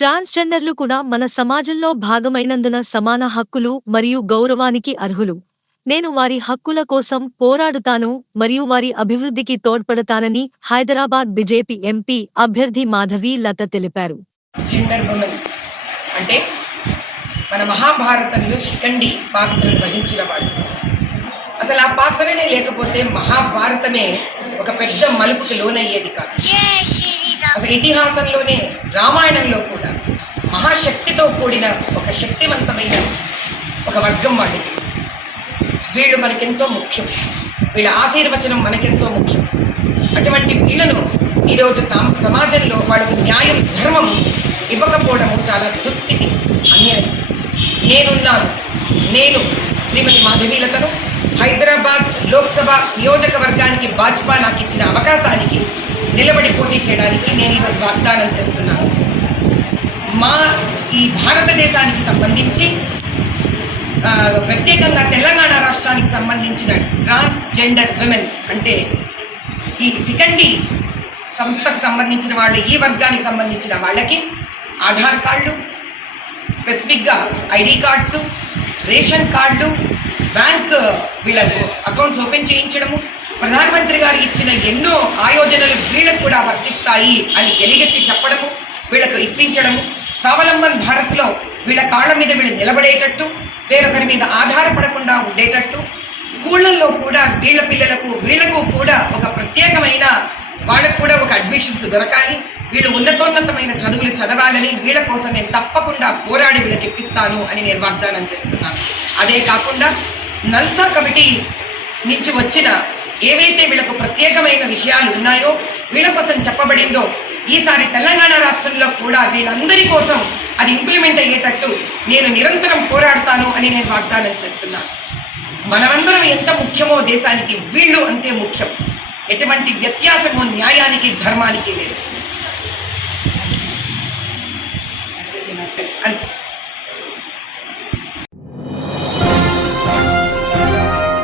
ట్రాన్స్‌జెండర్లు కూడా మన సమాజంలో భాగమైనందున సమాన హక్కులు మరియు గౌరవానికి అర్హులు. నేను వారి హక్కుల కోసం పోరాడుతాను మరియు వారి అభివృద్ధికి తోడ్పడతానని హైదరాబాద్ బీజేపీ ఎంపీ అభ్యర్థి మాధవి లత తెలిపారు. అంటే మన మహాభారతంలో శిఖండి పాత్రను వహించిన వాడు. అసలు ఆ పాత్రనే లేకపోతే మహాభారతమే ఒక పెద్ద మలుపుకి లోనయ్యేది కాదు. అసలు ఇతిహాసంలోనే రామాయణంలో కూడా మహాశక్తితో కూడిన ఒక శక్తివంతమైన ఒక వర్గం వాడికి. వీళ్ళు మనకెంతో ముఖ్యం, వీళ్ళ ఆశీర్వచనం మనకెంతో ముఖ్యం. అటువంటి వీళ్ళను ఈరోజు సమాజంలో వాళ్ళకు న్యాయం ధర్మం ఇవ్వకపోవడము చాలా దుస్థితి, అన్యాయం. నేను శ్రీమతి మాధవి లతను హైదరాబాద్ లోక్సభ నియోజకవర్గానికి భాజపా నాకు ఇచ్చిన అవకాశానికి నిలబడి పోటీ చేయడానికి నేను ఈరోజు వాగ్దానం చేస్తున్నాను. ఈ భారతదేశానికి సంబంధించి ప్రత్యేకంగా తెలంగాణ రాష్ట్రానికి సంబంధించిన ట్రాన్స్జెండర్ విమెన్ అంటే ఈ శిఖండి సంస్థకు సంబంధించిన వాళ్ళు, ఈ వర్గానికి సంబంధించిన వాళ్ళకి ఆధార్ కార్డులు, స్పెసిఫిక్గా ఐడి కార్డ్స్, రేషన్ కార్డులు, బ్యాంక్ వీళ్ళకు అకౌంట్స్ ఓపెన్ చేయించడము, ప్రధానమంత్రి గారు ఇచ్చిన ఎన్నో ఆయోజనలు వీళ్ళకు కూడా వర్తిస్తాయి అని ఎలుగెత్తి చెప్పడము, వీళ్ళకు ఇప్పించడము, స్వావలంబన్ భారత్లో వీళ్ళ కాళ్ళ మీద వీళ్ళు నిలబడేటట్టు, వేరొకరి మీద ఆధారపడకుండా ఉండేటట్టు, స్కూళ్ళల్లో కూడా వీళ్ళ పిల్లలకు వీళ్లకు కూడా ఒక ప్రత్యేకమైన వాళ్ళకు కూడా ఒక అడ్మిషన్స్ దొరకాలి, వీళ్ళు ఉన్నతోన్నతమైన చదువులు చదవాలని వీళ్ళ కోసం నేను తప్పకుండా పోరాడి వీళ్ళకి ఇప్పిస్తాను అని నేను వాగ్దానం చేస్తున్నాను. అదే కాకుండా నల్సా కమిటీ నుంచి వచ్చిన ఏవైతే వీళ్ళకు ప్రత్యేకమైన విషయాలు ఉన్నాయో, వీళ్ళ కోసం చెప్పబడిందో, ఈసారి తెలంగాణ రాష్ట్రంలో కూడా వీళ్ళందరి కోసం అది ఇంప్లిమెంట్ అయ్యేటట్టు నేను నిరంతరం పోరాడతాను అని నేను వాగ్దానం చేస్తున్నాను. మనమందరం ఎంత ముఖ్యమో దేశానికి వీళ్ళు అంతే ముఖ్యం. ఎటువంటి వ్యత్యాసమో న్యాయానికి ధర్మానికి లేదు. అంతే.